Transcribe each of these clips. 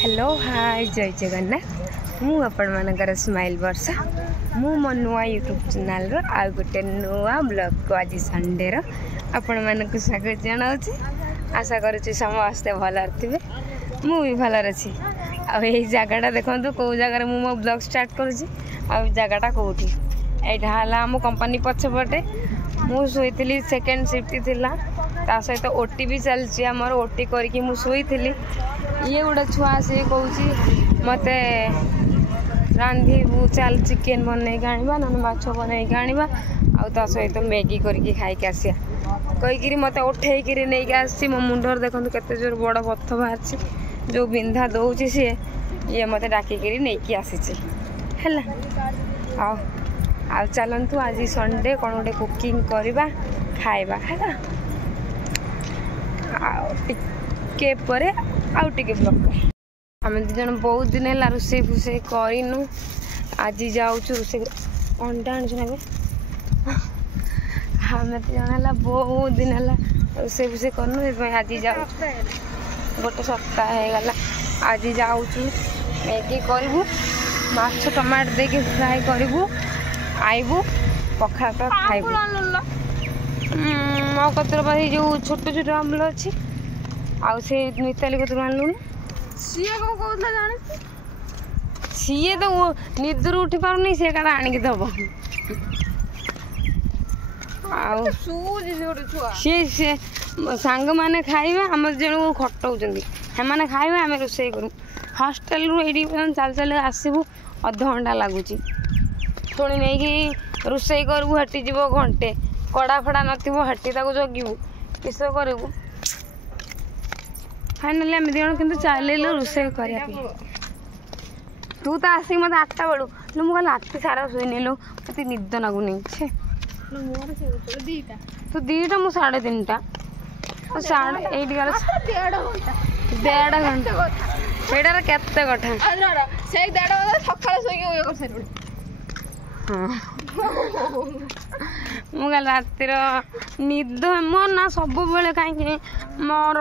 Hello hi जय जगन्नाथ मु आपण मानकर स्माइल वर्षा मु मो नुआ यूट्यूब चैनल रो आ गोटे नुआ ब्लॉग को आज संडे रो आपण मानक स्वागत जनाउछि। आशा करूछि समस्ते भल थे मु भी भल अछि। आ ए जगहटा देखंतु को जगह मु मो ब्लॉग स्टार्ट करूछि। आ जगहटा कोठी एटा हला हम कंपनी पछपटे मु सोईथिली सेकंड शिफ्ट थिला ता सहित ओटी भी चलछि हमर ओटी करके मु सोईथिली। ये गोटे छुआ से कौची मते रांधि चल चिकेन बनई आनिबा ना माछ बनई आनिबा आ ता सहित मैगी करके खाई के आसिया कहीकि मते उठे कि नहीं के आसी मो मुंडर देखंतु केते जोर बड़ पथ बाहरछि जो बिंधा दउछि से ये मते डाकिकरी नहीं के आसीछि हैला। आ चलंतु आज संडे कोन गोटे कुकिंग करबा खाइबा हैला। आ टिके परे आउ टिके ब्लॉग आम दी जन बहुत दिन है रोसे फुसे करनु आज जाऊँ रोसे अंडा आने आम दी जन है बहुत दिन है रोसे फुसे करनु आज जाऊँ गोटे सप्ताह हो गला आज जाऊँ मैगी करूँ माछ टमाटर दे के फ्राए करूँ आईबू पखा तो खाइबू मो कतर पास जो छोट छोट आमल अच्छी आउ से मिताली कतर आनलु सी को कहला जाने सी तो निदर उठी पारनी से काड़ा आनिक दब आउ सी सांग माने खाइबा हम जन को खटौचंदी हे माने खाइबा हम रोसई करू हॉस्टल रु एडी चल चल आसीबू अध घंटा लागुची पुणी नहीं कि रोसई करू हटी जीव घंटे कड़ा फड़ा नथिबो हटी ताको जगिबू किस करू फाइनाली आम दिजन कि चल रोसे कर तू तो आसिक मत 8टा बेलू मुझे कल राति सारा शुईनी लो मत निद लगुनि छे तू 2टा मु 3:30 साढ़े 8 गल 1.5 घंटा सेटार केते कथा से 1.5 घंटा सकाळ सोई मुझे रातिर निद मोर ना सब बेले कहीं मोर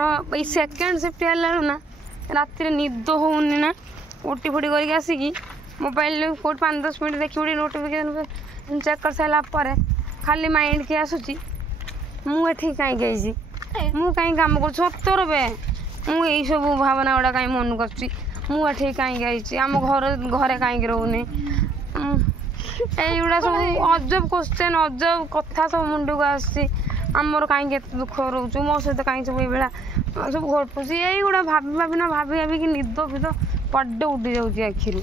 सेकेंड शिफ्ट है ना रातिर निद होनी ना उठी फुटी करके आसिकी मोबाइल कोट 5-10 मिनट देखी नोटिफिकेशन चेक कर सारापर खाली माइंड के आसूची मुझे कहीं गई मु कहीं काम कर सतर बे मुझे सब भावना गुड़ा कहीं मन कर कहीं गई आम घरे कहीं रोनी युवा सब अजब क्वेश्चन अजब कथा सब मुंड को आमर कहीं दुख रोचु मो सहित कहीं सब ये सब घटुच युवा भाभी भाभी ना भाभी भाभी कि निद फिद पड्डे उठी जाऊँगी आखिर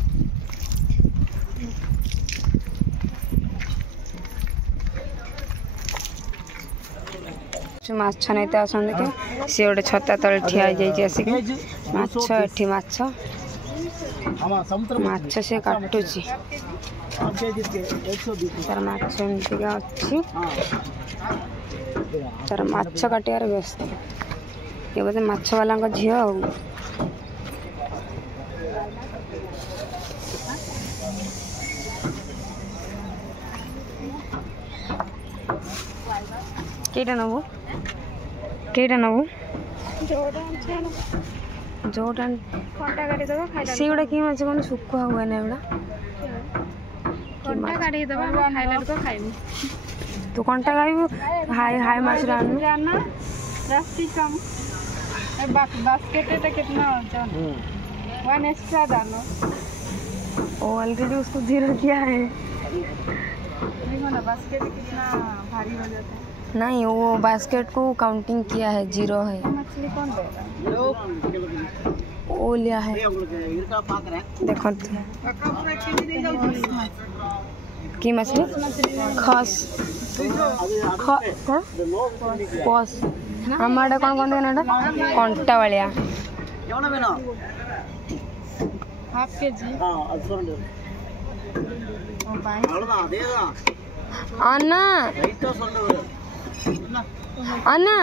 माछ नहीं तो आसन देखे सी गोटे छता तले ठिया आसिक माछ एठी माछ माछ से काटुची तार माछ एमतीका अच्छी तार माछ काटियार व्यस्त ये बोधे माछ वाला झील आ केटा नबू जोटा से गुड़ा कि माछ कौन सुखुआ हुए ना एगुड़ा तू कंटा खाइबू हाई हाई माछ ऑलरेडी उसको 0 किया है बास्केट कितना भारी हो जाता है नहीं वो बास्केट को काउंटिंग किया है 0 है मछली कौन वो लिया है देखो की मछली खस पस हमारे कौन कौन देना कंटा वालिया हाफ केजी अन्ना अन्ना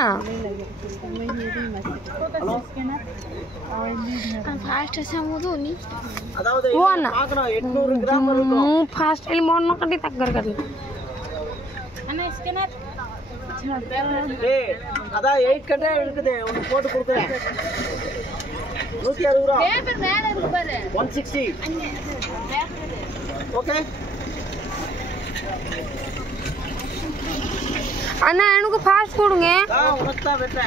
फास्ट से मुदोनी वो अन्ना मु फास्ट एल मन कटी तगर कर अन्ना स्कैनर ए अदा 8 கட்டே இருக்குது உனக்கு போட்டு கொடுக்கிறேன் 160. Okay. अन्ना एनु को फास्ट कोडूंगे हां उनका बेटा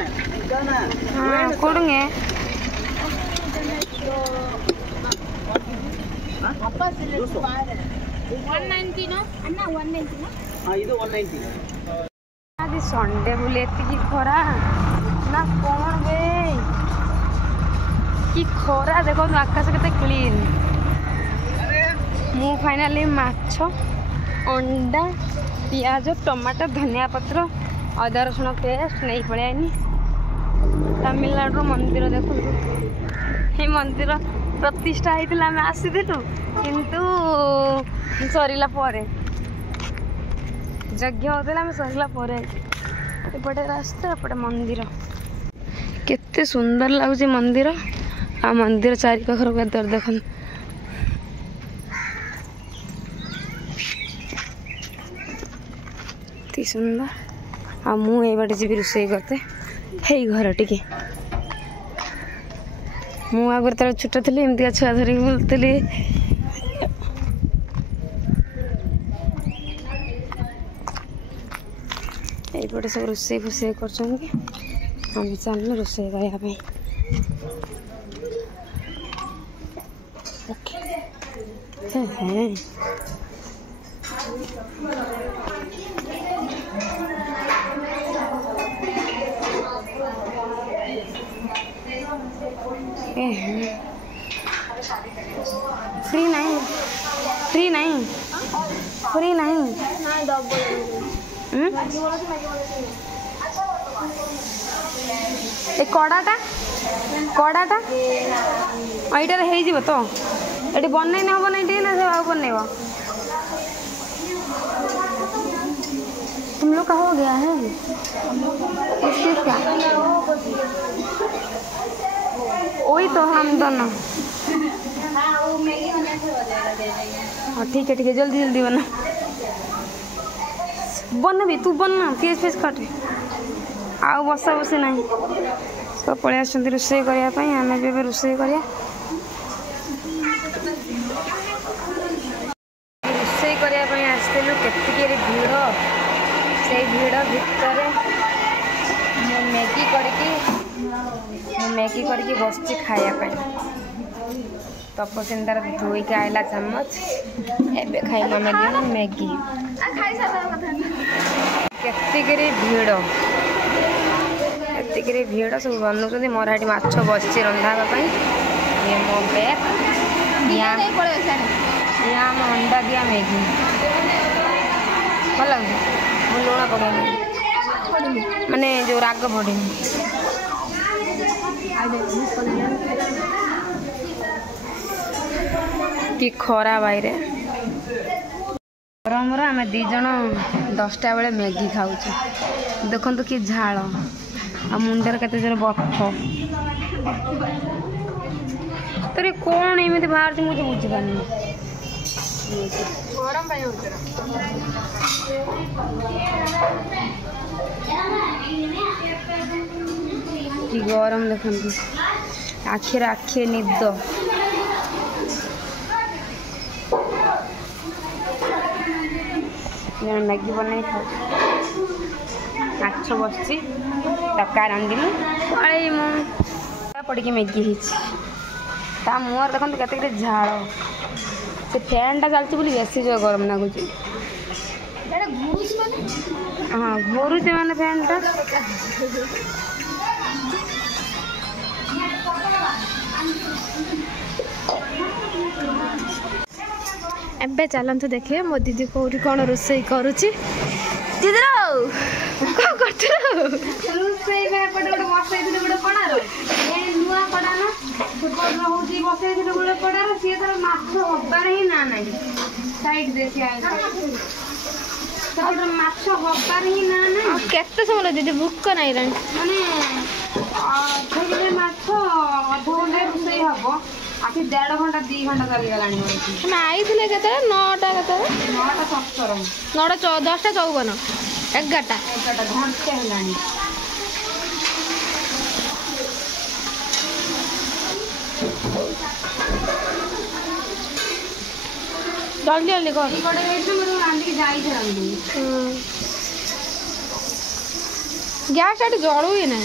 जाना हां कोडूंगे अप्पा 190 ना अन्ना 190 ना हां ಇದು 190 आदि संडे बुले एति खरा ना कोन बे की खरा देखो आकाश केते क्लीन मु फाइनली माछ अंडा पियाज टमाटर धनिया पत्र अदा रसुण पेस्ट नहीं पड़े तमिलनाडु मंदिर देखो ये मंदिर प्रतिष्ठा होता आम आसीलु किंतु सरला यज्ञ होता आम सरला एपटे रास्ता एपटे मंदिर केते सुंदर लगुच मंदिर आ मंदिर चारि पाखर वेदर देख सुंदर आ मु बाटे जी रोषे करते हे घर टी मु आगे तरह छोट थी एमती छुआ धरिक बुलती यपटे सब रोषे फोषे कर चलने रोषे करने फ्री नहीं फ्री नहीं फ्री नहीं कड़ाटा कड़ाटा यहीटार हो तो ये बनई हम ना ना बनब तुम लोग का हो गया है इस चीज का वही तो हम दोनों हाँ ठीक है जल्दी जल्दी बना बन भी तू बनना पीस पीस काटे आउ बसा बसी ना सब पलि आस रोषे करने आम भी रोषे कर रोषे करने आसलु केतिक भीड़ से भीड़ भितर मैगी करके बसची खायापी तपसिंदार धोईक आइला चम्मच एबे खाइला मैगी केतिक भीड़ एतिक भीड़ सब बनाऊँ मोर ये माछ बसची रंधापी ये मो बैग या आम अंडा दिया मैगी भल लगे लुण पकड़ माने जो राग पड़े कि खरा बाहर गरम आम दीज 10टा बेले मैगी खाऊ देखु कि झाड़ आ मुंडर केते जोर बफ तेरे कौन एमती बाहर मुझे बुझी पार गरम कि गरम देखु आखिर आखिर निद मैगी बनई खाऊ माछ बसची तका रांधिनी पड़े पड़ी मैगी ता मुहर देखते केते झाड़ से फैन टा चलती बोली बेसी जो गरम लगुच हाँ घोरुचे मैंने फैन टा एबे चलतु देखिए मो दीदी कौटी कौन रोषे करुच्ची दीदी कौन कर केते समय दीदी भूक नहीं माने अध घंटे रोषे हम आखि 1.5 घंटा 2 घंटा चली गला आई थे के 9टा के 9टा 10टा 54 11टा घंटे है जल्दी जल्दी कर गैस टा जलू ही ना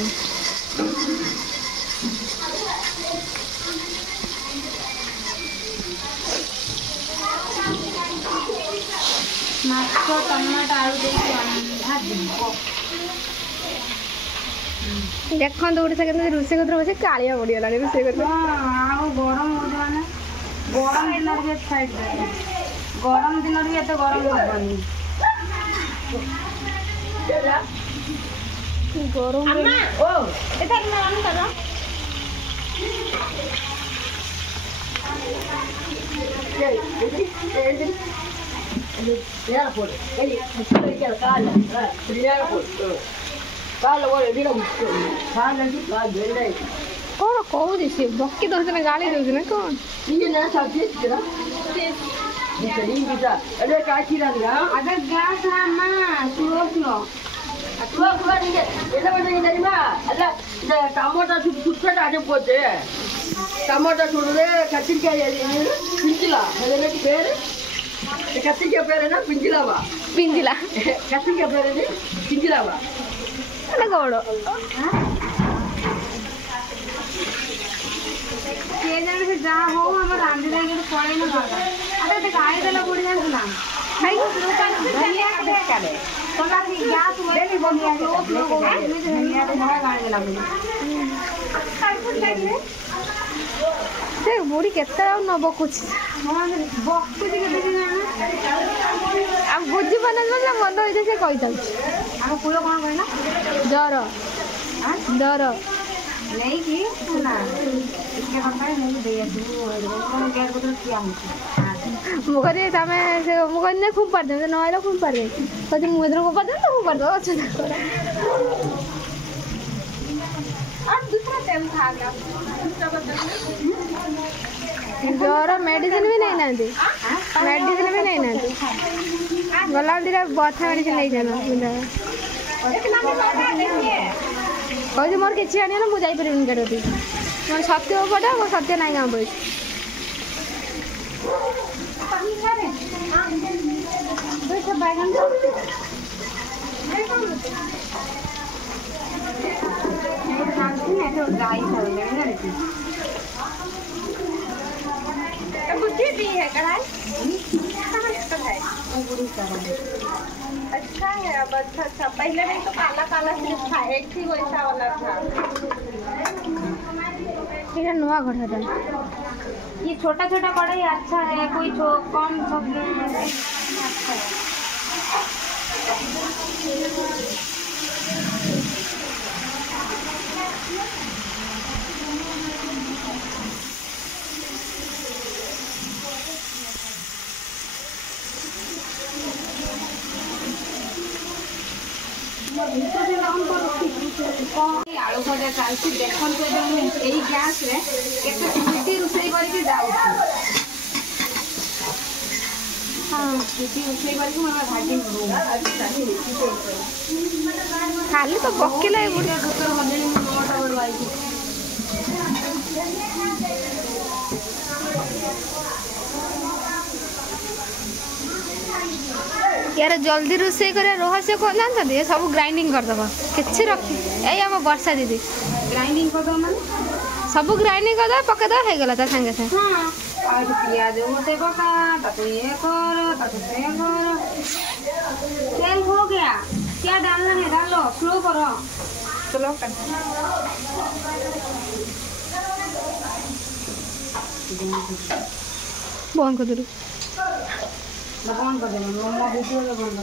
ମାଛ ଟମାଟୋ ଆଳୁ ଦେଇକି ଦେଖନ୍ତୁ ଗୋଟେ ସେକେଣ୍ଡ ରୋଷେଇ କରୁଥିଲେ ବସେ କାଳିଆ ପଡ଼ିଗଲାଣି ରୋଷେଇ କରୁଥିଲେ ଆଉ ଗରମ ହେଉଛି ମାନେ ଗରମ ଦିନରେ ବି ସାଇଡ୍ ଗରମ ଦିନରେ ବି ଏତେ ଗରମ ହବନି ଗରମ କଣ କହୁଛି ସିଏ ବକି ଦଉଛି ନା ଗାଳି ଦଉଛି ନା କଣ अगर गैस है माँ स्लो स्लो ಟಮೋಟ ಸುತ್ತ ಅದೇ ಪೋತೆ ಟಮೋಟ ಸುಡದೆ ಕತ್ತಿರಿಕಾಯಿ ಪಿಂಚಿಲ ಅದಕ್ಕೆ ಬೇರೆ ಕತ್ತಿರಿಕಾಯಿ ಬೇರೆನಾ ಪಿಂಚಿಲವಾ ପିନ୍ଧିଲା ಕತ್ತಿರಿಕಾಯಿ ಬೇರೆ ಪಿಂಚಿಲವಾ ମାନେ କଣ କିଏ ଜାଣେ ସେ ଯାହା ହଉ ଆମର ରାନ୍ଧି ଦେଇକି ପଳେଇନୁ ଘର ଆରେ ଏତେ ଗାଈ ଦେଲା ବୁଢ଼ୀ ଜାଣିଛୁ ନା ସେ ବୁଢ଼ୀ କେତେ ଆଉ ନ ବକୁଛି ବକୁଛି କେତେ ଆଉ ବୁଝିପାରୁନଥିବ ନା ମନ ହେଇଛି ସେ କହିଥାଉଛି ଆମ ପୁଅ କ'ଣ କହିଲା ଜର ଜର ନେଇକି ନା ଟିକେ ଦରକାର ନେଇକି ଦେଇ ଆସିବୁ ଗ୍ୟାସ୍ ବୋତଲ ଠିଆ ହେଉଛି ମୁଁ କହିଲି ତମେ ସେ ମୁଁ କହିଲି ନାଇଁ ଖୁମ୍ପାରି ଦେବି ନହେଲେ ଖୁମ୍ପାରି ଦେବି କହୁଛି ମୁଁ ଏଥିରେ ଖୁମ୍ପାରି ଦେବି ତ ଖୁମ୍ପାରି ଦେବ ଅଛ ଜର ମେଡ଼ିସିନ ବି ନେଇନାହାନ୍ତି ମେଡ଼ିସିନ ବି ନେଇନାହାନ୍ତି ଗଲା ଦିଟା ବଥା ମେଡ଼ିସିନ ନେଇଯାଆନ୍ତି କହୁଛି ମୋର କିଛି ଆଣିବ ମୁଁ ଯାଇପାରିବିନି କେଉଁଠି ମୋର ସତ୍ୟ ପଟେ ମୋ ସତ୍ୟ ନାହିଁ ଗାଁ ପଇସା अच्छा है अब अच्छा पहले नहीं तो काला काला सिर्फ था एक ही वैसा वाला था ये नया कढ़ाई ये छोटा छोटा कढ़ाई अच्छा है कोई कम सब्जी अच्छा है आलू भजा चलती देखो यही गैस रे केते स्पीडी रोषेई करके जाउछि हां स्पीडी रोषेई करके हमरा भाजी रो खाली तो बकिला बुढ़िया डॉक्टर हजरी 9टा बड़ आई यार जल्दी रोषेई करे रहस्य कौन जानते ये सब ग्राइंडिंग करदेव कि रखी यही आम वर्षा दीदी ग्राइंडिंग करदेव माने सब ग्राइंडिंग करदे पकईदे हो गला सागे सागे हाँ प्याज गोटे पका ताको ये कर ताको से कर तेल हो गया क्या डालना है डालो स्लो करो चलो बंद कर दे बंद कर देना मम्मा वीडियो में बंद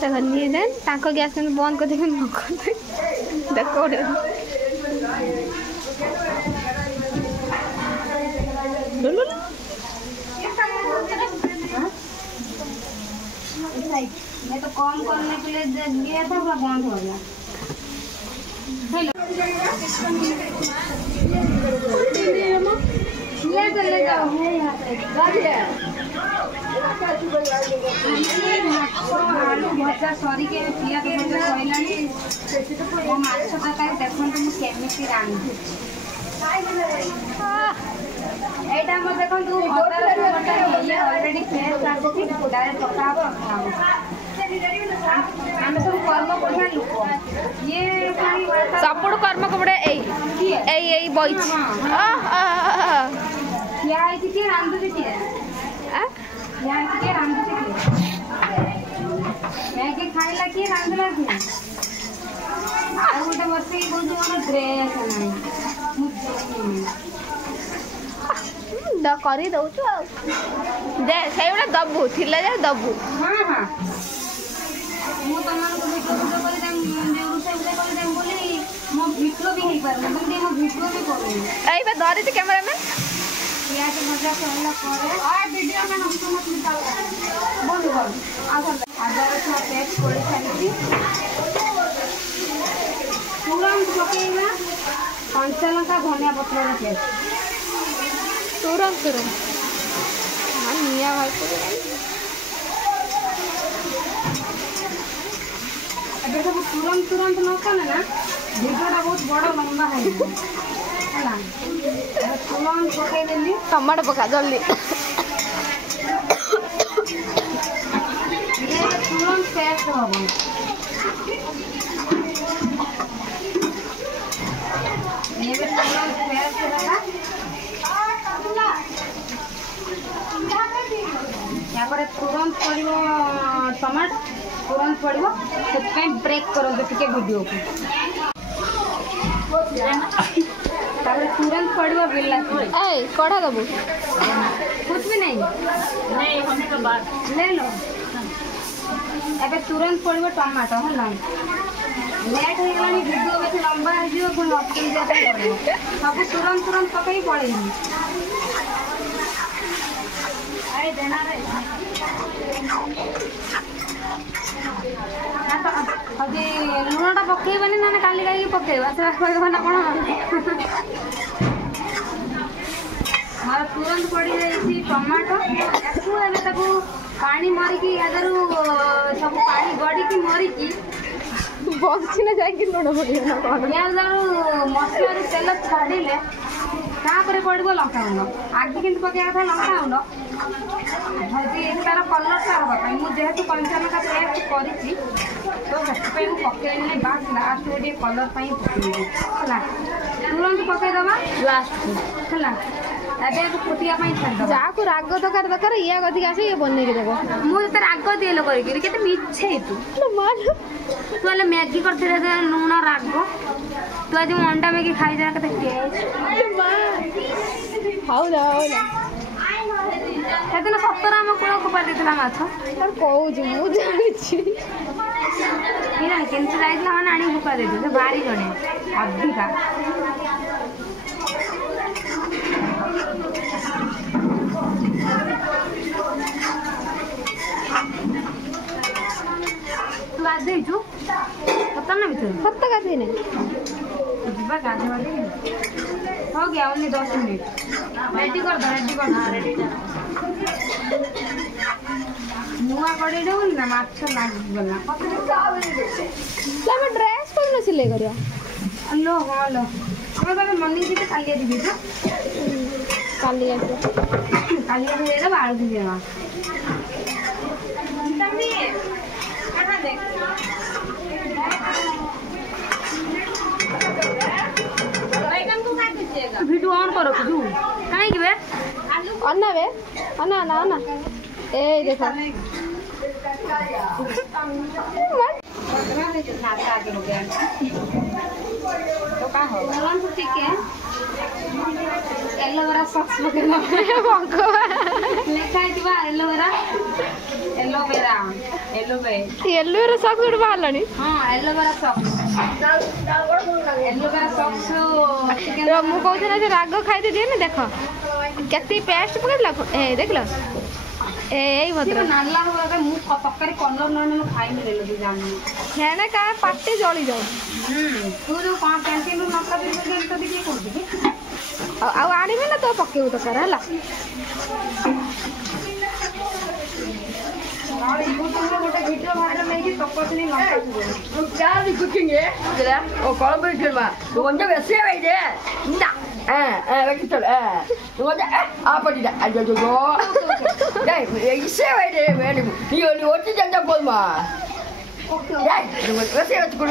कर नहीं देन ताको गैस में बंद कर देखे न कर दे देखो मैं तो कम करने के लिए गया था पूरा बंद हो गया ले जाओ आलू भजा सरी के पिया भजा सैलानी माछ तरकारी देखते मुझे केमी रांधुची এইটা আমার দেখুন তু অদা রসুন বটা ইয়ে অলরেডি পেস্ট আসছে ডাইরেক্ট পকা হব ଆମେ ସବୁ କର୍ମ ବଢ଼ିଆ ଲୋକ ଇଏ ସବୁଠୁ କର୍ମ କପଡ଼ା ଏଇ ବଇଛି ଠିଆ ହେଇଛି କିଏ ରାନ୍ଧୁଛି କିଏ ଠିଆ ହେଇଛି କିଏ ରାନ୍ଧୁଛି କିଏ ମ୍ୟାଗି ଖାଇଲା କିଏ ରାନ୍ଧିଲା କିଏ ଆଉ ଗୋଟେ ବସିକି କହୁଛି ମୋର ଡ୍ରେସ୍ ନାହିଁ ମୁଁ କରି ଦଉଛୁ ଆଉ ଦେ ସେଇଗୁଡ଼ା ଦବୁ ଥିଲେ ଯେ ଦବୁ ହଁ ହଁ ମୁଁ ତମମାନଙ୍କୁ ଭିଡ଼ିଓ କରିଦେବି ରୋଷେଇ କରିଦେବି ବୋଲି ମୋ ଭିଡ଼ିଓ ବି ହେଇପାରୁନି ମୁଁ ଟିକେ ମୋ ଭିଡ଼ିଓ ବି କରୁନି ଏଇ ବା ଧରିଛି କ୍ୟାମେରାମ୍ୟାନ୍ ପିଆଜ ଭଜା ସରିଲା ପରେ ଭିଡ଼ିଓ ବନ୍ଦ କର ଆଉ ଆଦା ରସୁଣ ପେଷ୍ଟ କରି ସାରିଛି ତୁରନ୍ତ ପକେଇବା କଞ୍ଚା ଲଙ୍କା ଧନିଆ ପତ୍ରର ପେଷ୍ଟ ତୁରନ୍ତ ନିଆଁ ଭାଇ ଏବେ ସବୁ ତୁରନ୍ତ ନ କଲେ ନା ଭିଡ଼ିଓଟା ବହୁତ ବଡ଼ ଲମ୍ବା ହେଇଯିବ ହେଲା ତୁରନ୍ତ ପକେଇଦେଲି ଟମାଟୋ ପକା ଜଲ୍ଦି ତୁରନ୍ତ ପେଷ୍ଟ ହବ ଏବେ ତୁରନ୍ତ ପେଷ୍ଟ ହେଲା यापर तुरंत पड़ो टमाटो तुरंत पड़ो से ब्रेक करूँ टे वीडियो को तुरंत पड़ो बिलाती कढ़ा दबू कुछ भी नहीं ले लो एबे तुरंत पड़ो टमाटो है लेट हो गला वीडियो बेसी लंबा हो सब तुरंत पकई पड़े अभी लुणटा पकेबानी ना काली गाई पकेबा से कहबा ना कोन मार तुरंत पड़ी जाई टमाटो याकू एबे ताकू पानी मरी की यादरू सब पानी गड़ी की मरी की बक्सी ना जाई कि लुण पड़ियो ना कोन यादरू मसला रे तेल छाड़ीले तापर पड़ो लंका गुंड आगे कि पकड़ा था लंका गुंड हजी तार कलरटा हाँपाई मुझे कंचा लंका पेस्ट कर तो से पकईनी बास लास्ट में कलर पकई है तुरंत पकईदबा लास्ट को है फुटिया छाड़ जाको राग दरकार दरकार या गति आसे ये बनने देबो मुझे राग दिए करके केते मिछे तू तू हेल्ले मैगी करथिले लुण राग तू आज अंडा मैगी खाई जा केते टेस्ट हौला सेदिन सतर आम कूल फोपाड़ देता माछ कौच मु जानी केमती जाइला मैंने आनी फोपाड़ देते भारी जड़े अधिका तू गाधेचु सतर ना भर सत गाधे नहीं जा गाधवा हो गया ओनली 10 मिनट रेडी कर दो नुआ कड़े ना माछ लाग गला तमे ड्रेस कोन सिले करियो लो हां लो हम मनी जी काली दिबी तो काली आके दे दे बाल दी देवा तम्मी कटा दे बैगन को काट दीजिएगा वीडियो ऑन करो तू काहे के बे अन्ना अन्ना ए देखो तो का हो ठीक है एलोवेरा सॉस वगैरह लिखा है दिवा एलोवेरा सॉक्स उड़ बाहरलानी हां एलोवेरा सॉक्स मु कहते ना राग खाई दिए ना देख केते पेस्ट पकड़ला ए देखला ए भद्र नाला होगा मु तरकारी कलर न खाई मिले लो जानी हेने का पाटे जली जाऊ तू जो पांच कैंटीन नु नका भी तो देखि कोन दे आ आनिबे ना तो पकेउ तो कर हला और यूट्यूब में गोटे वीडियो वायरल नहीं कि तपस्वी लंका क्या कुकिंग है जरा ओ कॉल पे करवा तो बंदा वैसे है भाई दे इंदा lagi tu. Tunggu aja. Apa tidak? Ayo juga. Dai, ini sewa ini. Ni oti jangan bolma. Dai, tunggu. Sewa tu.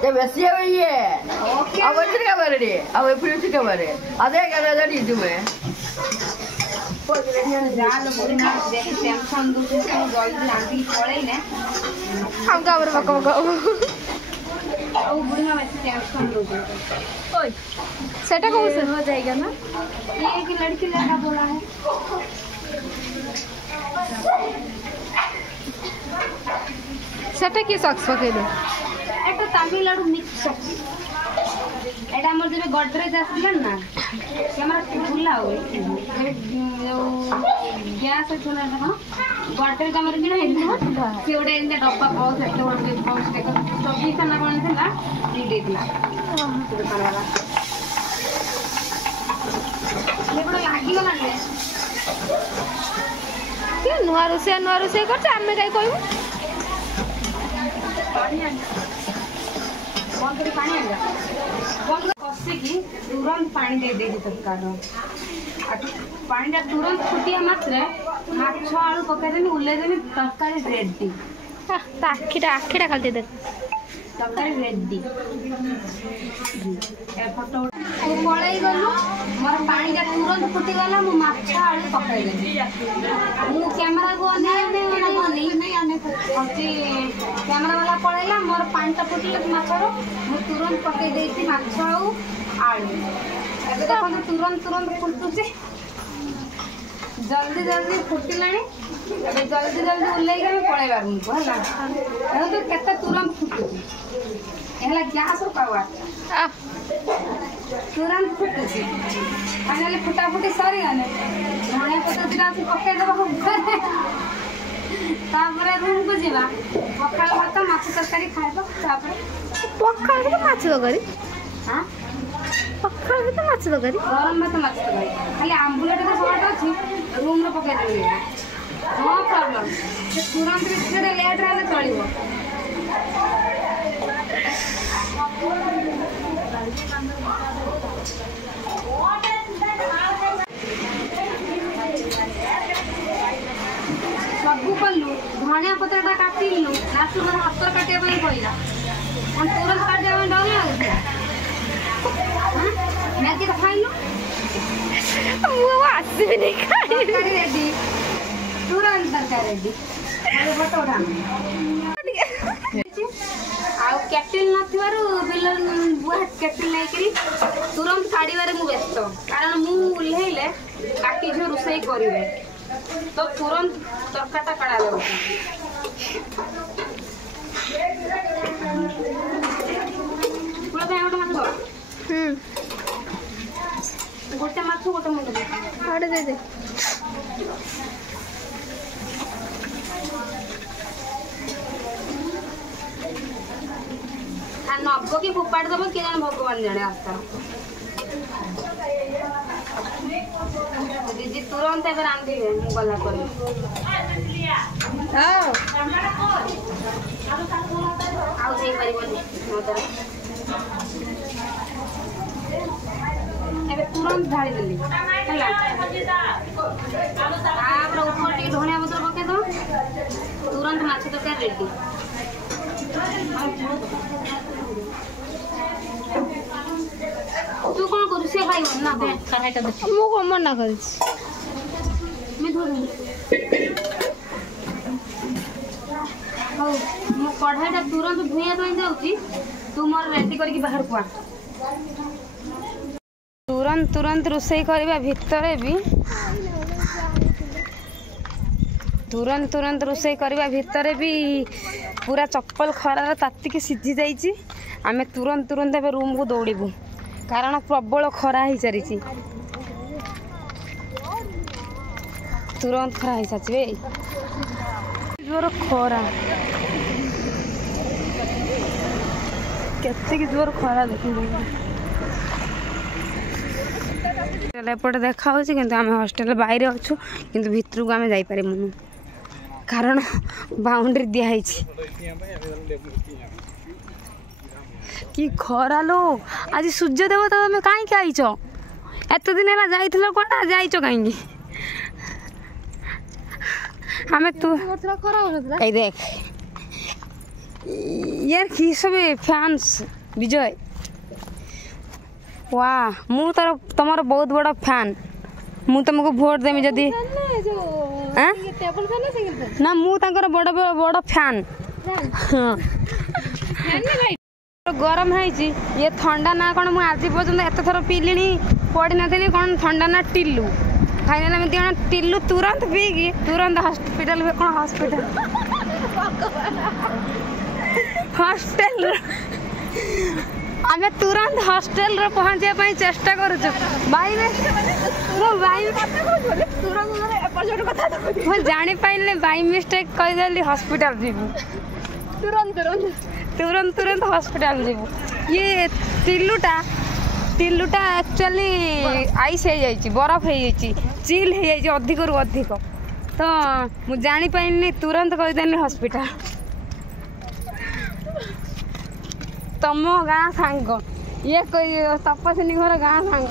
Dai, sewa ye. Apa tu kabar ni? Apa perlu tu kabar? Ada kan ada di tu me. हम का बक सेटा कौन से हो जाएगा ना। ये कि लड़की लड़का बोला है सेटा की सॉक्स पके दे একটা তামিলনাড়ু মিক্স সক্স এটা আমার যেবে গডরেজ আসছিলেন না ক্যামেরা খুলা হয় গ্যাস আছে না এখন গডরেজ আমার কিনা ହେଇଥିଲା ସେ ଗୋଟେ ଏମିତି ଡବା ପାଉଚ ଏତେ ଗୋଟେ ପାଉଚ ଦେଖ 24 ନା କଣ ଥିଲା ଦି ଦେଇଥିଲା ଦୋକାନବାଲା ଏଗୁଡା ଲାଗିଗଲାଣି के नुआ रोसे करछ आमे काई कहबो बंद कर पानी आ गया बंद कसे की तुरंत पानी दे दे तत्काल पानी टा तुरंत फुटिया मात्रे माछ आलू पकाई देनी उल्ले देनी तरकारी रेडी ता आखिटा खालते देख तरकारी रेडी ए फोटो पळाई गलु मोर पानी टा तुरंत फुटी गला मु माछ आलू पकाई देनी मु कैमरा को नहीं कैमरा वाला पळाइला मोर पानी टा फुटिला माछरो मु तुरंत पकाई देती माछ आलू एबे देखो तुरंत फुटुची जल्दी फुटिलाणी एबे जल्दी उल्लेई के पळाइबा हमको हला एहो तो केते तुरंत फुटुची एहला गैस रो पावर तुरंत फुटुची फाइनली फुटाफुटी सरी गने धनिया पत्ता दिला से पकाई देबा तापरे रूम को जीवा पखाल भात माछ तरकारी खाइबो तापरे पखाल के माछ तरकारी हां पखाल के माछ तरकारी गरम भात माछ तरकारी खाली आंबुलेट के शॉर्ट अछि रूम रो पकाई देबे नो प्रॉब्लम से तुरंत बिस्कुट लेट रहले चलिबो सबू कलु धनिया पत्रटा काटिलु लास्ट में हाथ काटिया ପାଇଁ କହିଲା हम तुरंत काटिया ପାଇଁ डर लागुଥିଲା मैगी तो खाइलु मु आसी भी नहीं खाई तरकारी रेडी तुरंत तरकारी रेडी अरे फोटो उठा आउ कैटल नथिबारु बिलन बुआ कैटल नै करी तुरंत काढिबारे मु व्यस्त कारण मु उल्हेले बाकी जो रुसई करिवे तो तुरंत तरकाटा काढा ले पूरा पे आउट माछ गोटे माछ गोटे मुंड दे आड़े दे दे नब्बो की फुपाड़ दब कि जान भगवान जाने आस्था दीदी तुरंत एबे रांधिबे मु गला करी आउ देई परिबनी मोतर एबे तुरंत ढाली देली हैला तापर ऊपर टी धनिया पत्र पके दो तुरंत माछ तरकारी रेडी तू कौन करू से भाई ना को कराइटा दे मु को मना कर मैं धो दूं हो मु कढ़ाईटा तुरंत धुइया ପାଇଁ जाउची तू मोर रेडी करके बाहर को तुरंत रोषेई करबा भितरे भी तुरंत रोषेई करबा भितरे भी पूरा चप्पल खरार तातिकी सिझी जाइए आम तुरंत ए रूम को दौड़ू कारण प्रबल खरा हो सारी तुरंत खरा हो सारी जोर खरा केते जोर खरा देखते देखा कि आम हॉस्टेल बाहर अच्छु कि भितर को आम जापारे कारण बाउंड्री दिखाई कि खरा लो आज सूर्य देवता तुम कहीं आईच एत दिन है जाइल कौन जाइच कहीं आम तू ए देख यार कि सब फैंस विजय वाह मु तार तुम बहुत बड़ा फैन मु तुमको भोट देमी जदि ना मु तांकर बड़ बड़ फैन गरम है ये थंडा ना कौन मुझे आज पर्यटन एत थर पीली पड़ी नी कौन थंडा ना टिल्लू फाइनाल एमती कौन टिल्लू तुरंत पीकी तुरंत हॉस्पिटल कौन हॉस्पिटल हॉस्टल आम तुरंत हॉस्टल पहुँचा चेष्टा करुचु भाई जानी पाइले बाई मिस्टेक कहीदेली हॉस्पिटल जीवु तुरंत तुरंत तुरंत तुरंत हॉस्पिटल जीवु ये टिल्लूटा एक्चुअली आइस हो जाइए बरफ हो चिल हो जाइए अधिक रु अधिक तो मुझे जानी पाइनी तुरंत कहीदेली हॉस्पिटल तम गाँ सांग ये तपस्विनी घर गाँ सांग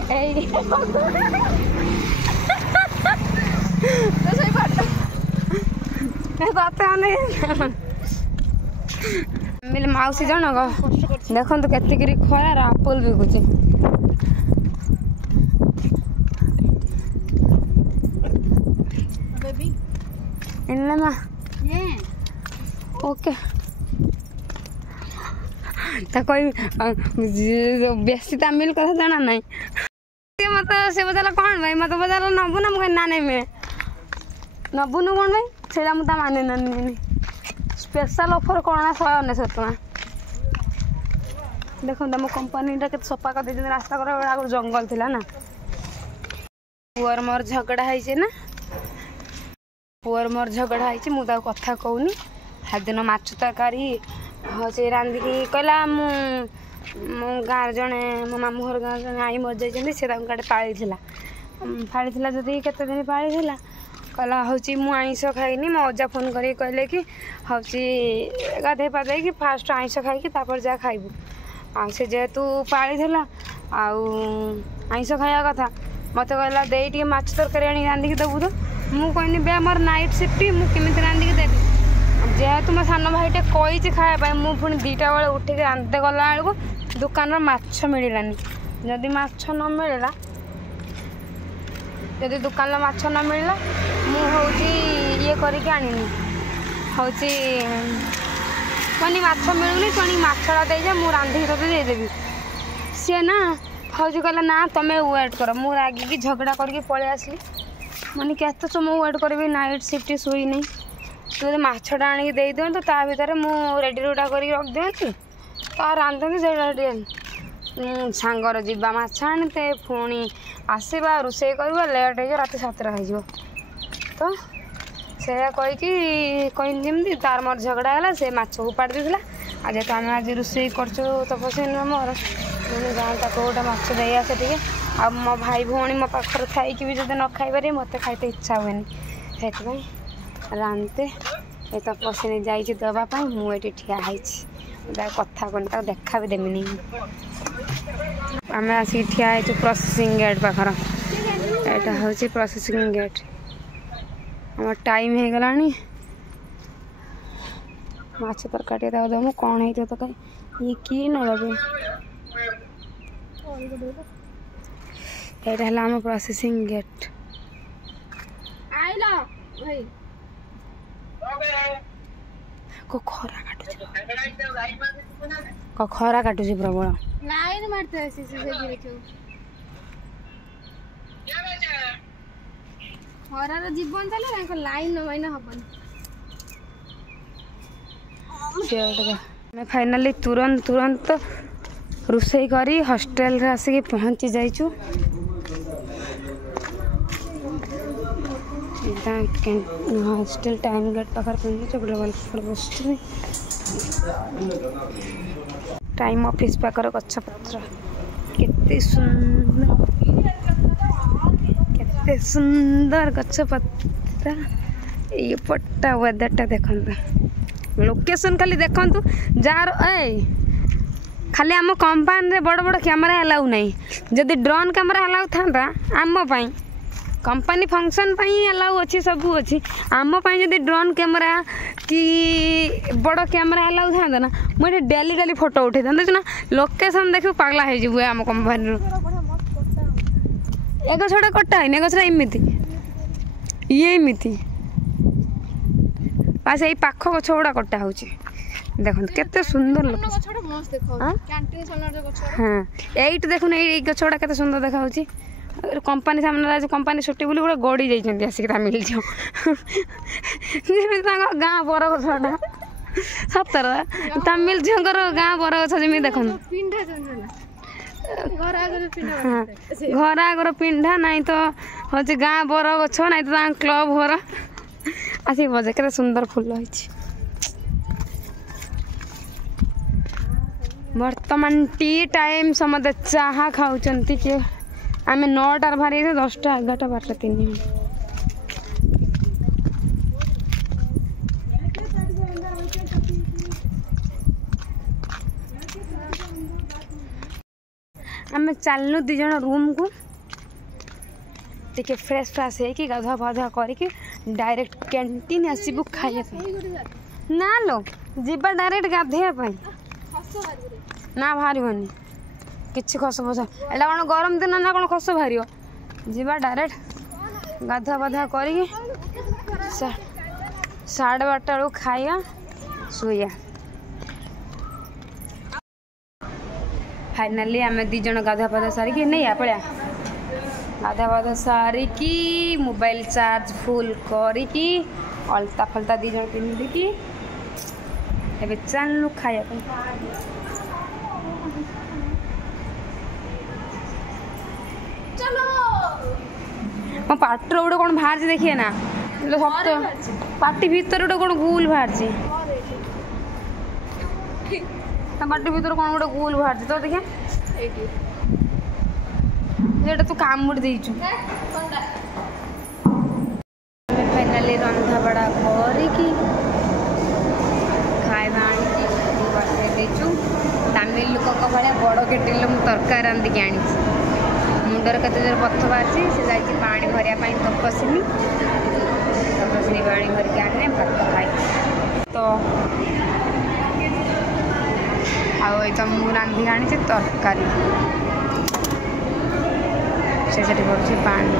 मिले मौसी जनक देखु केतरी खरार आपुल बिकुच ओके बेसी तमिल कथा जाना नहीं मत से बदला कौन भाई मत बदला नबू ना मुझे ना नहीं मिले नबुनु कौन भाई से माने ना स्पेशल ऑफर कौन 199 टଙ୍କା देखो तुम कंपनी सफा कर दे रास्ता कर आगे जंगल थिला ना पुअर मोर झगड़ा है ना पुअर मोर झगड़ा है मुझे कथा कहूनी हादिन माछ तरकारी हाँ से रांधिकी कहला मो गाँव जड़े मो मामू घर गाँव जड़े आई मर जाइए से गाड़े पाड़ी जदि केते दिन पाड़ी कहला हूँ मु आइस खाइनी मो अजा फोन कर कहले कि हूँ गाधे पाधे कि फास्ट आइस खाई जा खाइबू आ से जेहेतु पाड़ी आइस खाया कथा मत कहला दे टे माछ तरकारी आनी रांधिकी देबू तो मुझे कहनी बे मोर नाइट शिफ्ट मुझे रांधिकी देवी जेहेतु मो सान भाईटे कही खाया मुझे पुणी 2टा बेले उठिक रांधते गला बेलू दुकान माछ मिलानी जदि माछ न मिलला जदि दुकान माछ न मिलला मुझे ये करके आनिनी हूँ कहनी माछ मिलूनी कहनी माछटा देजा मुझे रांधिकी तोते देदेवी सी ना हूँ कहला ना तुम्हें वेट कर मुझे रागिकी झगड़ा करके पलि आसली मैंने केत समय वेट करी नाइट शिफ्ट शुई नहीं तू माछटा आनिक दे दिंतु ता भर मुझे रेडी रूटा कर रख दिखती तो रांधती सांगर जावा माछ आनते पुणी आसवा रोसे कर लेट हो रात 7टा हो तो से कही तार मोर झगड़ा है से माछ को पाड़ देला आज जेहतु आम आज रोसे कर तपस्विनी मोर मैंने गाँव तक गोटे माछ दे आसे टे आ मो भाई भौणी मो पाखर थी भी जब न खाई मत खाते इच्छा हुए से रांधते ये तपस्विनी जाइए दवापाई मुझे ठिया कथा कौन देखा भी देमी आम आसिक ठिया प्रोसेसिंग गेट पाखर यहाँ हूँ प्रोसेसिंग गेट आम टाइम हो गला माछ तरकारी दमु कौन हो तो ये किए नलगे यहाँ है आम प्रोसेसिंग गेट खरा काटुची प्रबल लाइन मारते खरार जीवन चले लाइन नमाइन हबन फाइनाली तुरंत रोसई करी हॉस्टेल रे आसिक पहुँची जाइचु हॉस्टेल टाइम गेट पाखर पहुँच ग्लोबल टाइम ऑफिस पाखर गछपत्र केते सुंदर गछपत्र ये पट्टा वेदरटा देखंतु लोकेशन खाली देखंतु जार खाली आम कंपानी बड़ बड़ कैमेरा अलाउ नहीं जदि ड्रोन कैमेरा अलाउ था आम कंपानी फंक्शन अलाउ अच्छी सब अच्छी आम जदि ड्रोन कैमेरा कि बड़ कैमेरा अलाउ था ना मुझे डेली डेली फोटो उठे था ना लोकेशन देख पागला हो आम कंपानी ए गछटा कटा है ए गछटा एमती ये एमती बास यही पाख गछ गुड़ा कटा हो देखो केते सुंदर लोग हाँ एट देखुन ये गछ गुड़ा केते सुंदर देखा कंपानी सामने आज कंपानी छुट्टी बोली गोटे गड़ी जाइए आसिक तामिल झील जमी गाँ बर गछटा सतर तामिल झील गाँ बर गछ जमी देख घर आगर पिंढा नहीं तो हूँ गाँ बर गछ नहीं तो क्लब घर आसिक बजे के सुंदर फुल बर्तमान टी टाइम समझे चाह खाऊँ कि आम 9टार बाहरी 10टा 11टा 12टा 3 मिनिट आम चलनु दिज रूम को टिके फ्रेश फ्रेश है कि गाधुआ पाधुआ करके डायरेक्ट कैंटीन आसबू खाइए ना लो जीवा डायरेक्ट गाधे ना बाहर किसी खस फस एटा कौन गरम दिन ना कौन खस बाहर जीवा डायरेक्ट गाधुआ पाधुआ कर 12:30 बेलू खाइया शोया फाइनाली आम दीज गाधुआ पाधुआ सारिकी नहीं पड़ा गाधुआ पाधुआ सारिकी मोबाइल चार्ज फुल करिकी अलता फलता दीज पिंधिकी ए चलू खाया मो पाटर गोटे कौन बाहर देखिए ना सत पार्टी भीतर गोटे कौन गुल बाहर पार्टी भीतर कौन गोटे गुल बाहर तो देखिए ये तू कामुड़ देचु फाइनाली रंधा बड़ा करिकी खाଇବା आनिकी बसई देचु तमिल लोक भाया बड़ केटिल तरकारी रांधिकी आनी मुंडर केते जोर पथ बाहरी से जाइए पानी भरिया तपस्विनी पानी भरिक आने भात खाई तो आई तो मुझे रांधि आनी तरकारी से पानी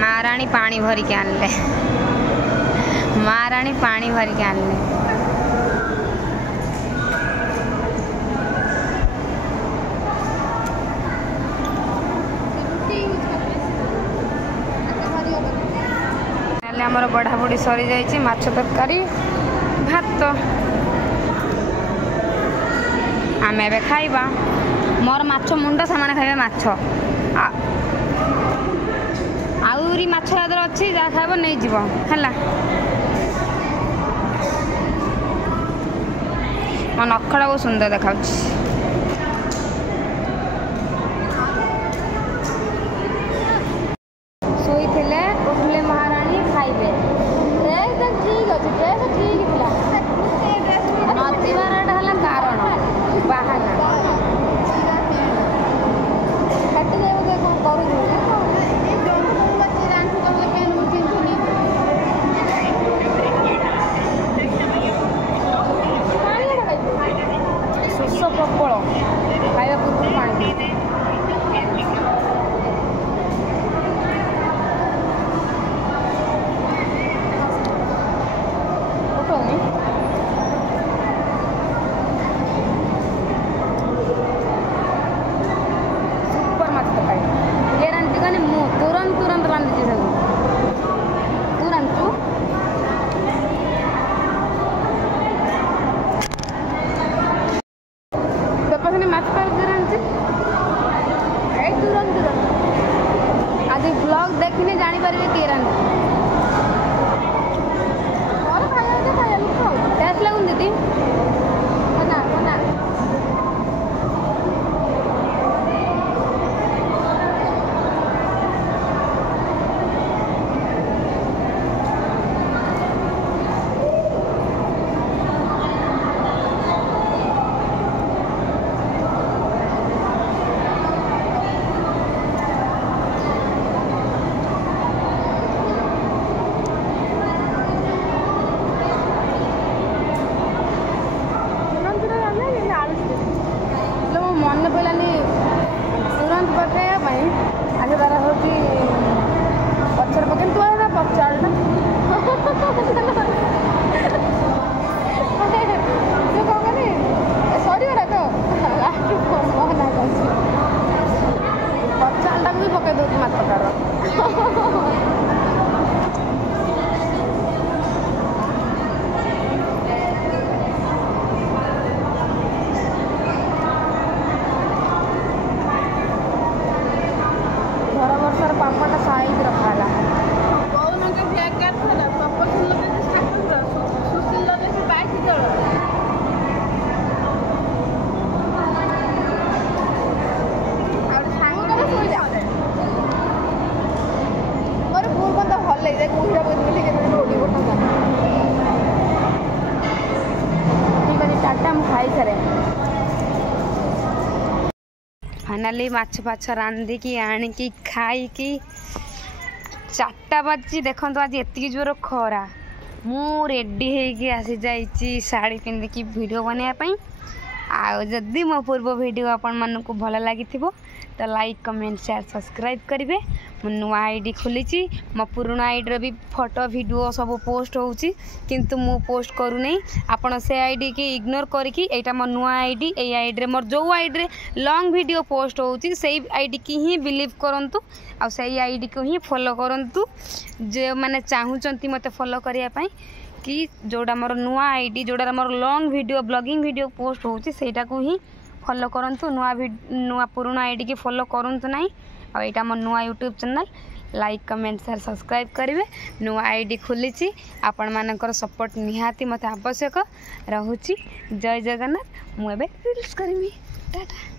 महाराणी पानी भर के आनले महाराणी पानी भर के आनले आमर बढ़ा बुढ़ी सरी जाइए माछ तरकारी भात आम ए खाइबा मोर माछ मुंड सामान खाइबे माछ आउरी माछ यादर अच्छी जहाँ खाइब नहीं जीव है मो नखड़ा बहुत सुंदर देखा शोई थे उठले महाराणी खाइबे ठीक अच्छे ठीक नदीबार है कारण बाहाना ଅଣ୍ଡାକୁ ବି ପକେଇ ଦେଉଛି ମାଛଟାର। ଘର ବର୍ଷର ପାମ୍ପଡ଼ଟା ସାଇଜ୍ ରଖା ହେଲା। ମୋର ଭୁଲ କଥା ଭଲ ଲାଗିଯାଏ କୁହିରା ବୁଝିଲି କେମିତି ଓଡ଼ି ପଠାନ୍ତା। ଠିକ୍ ଅଛି ଟାଟା ମୁଁ ଖାଇସାରେ। फाइनाली माछ फाछ रांधिकी आणिकी खाइकी 4टा बाजी देखो आज एतिकी जोर खरा मु रेडी होगी आसी जाइए शाढ़ी पिंधिकी वीडियो बनायापी आदि मो पूर्व वीडियो आपण मानक भल लगी तो लाइक कमेंट शेयर सब्सक्राइब करेंगे। मो नुआ आईडी खोली मो पुराना आईडी भी फोटो वीडियो सब पोस्ट होची किंतु मु पोस्ट करू नहीं आपण से आईडी की इग्नोर करके एटा मो नुआ आईडी ए आईडी रे मोर जो आईडी रे लॉन्ग वीडियो पोस्ट होची सेही आईडी की ही बिलीव करंतु आ सेही आईडी को ही फॉलो करंतु जे माने चाहूचंती मते फॉलो करिया पई कि जोड़ा मोर नुआ आईडी जोड़ा more long video blogging video post होची सेटा को ही फॉलो करंतु नुआ पुराना आईडी की फॉलो करंतु नहीं आ एटा मोर नुआ YouTube channel like comment share subscribe करेंगे। नुआ आईडी खोली आपण मानकर सपोर्ट निहाती मते आवश्यक रहुची। जय जगन्नाथ। मुझे रील्स करी टाटा।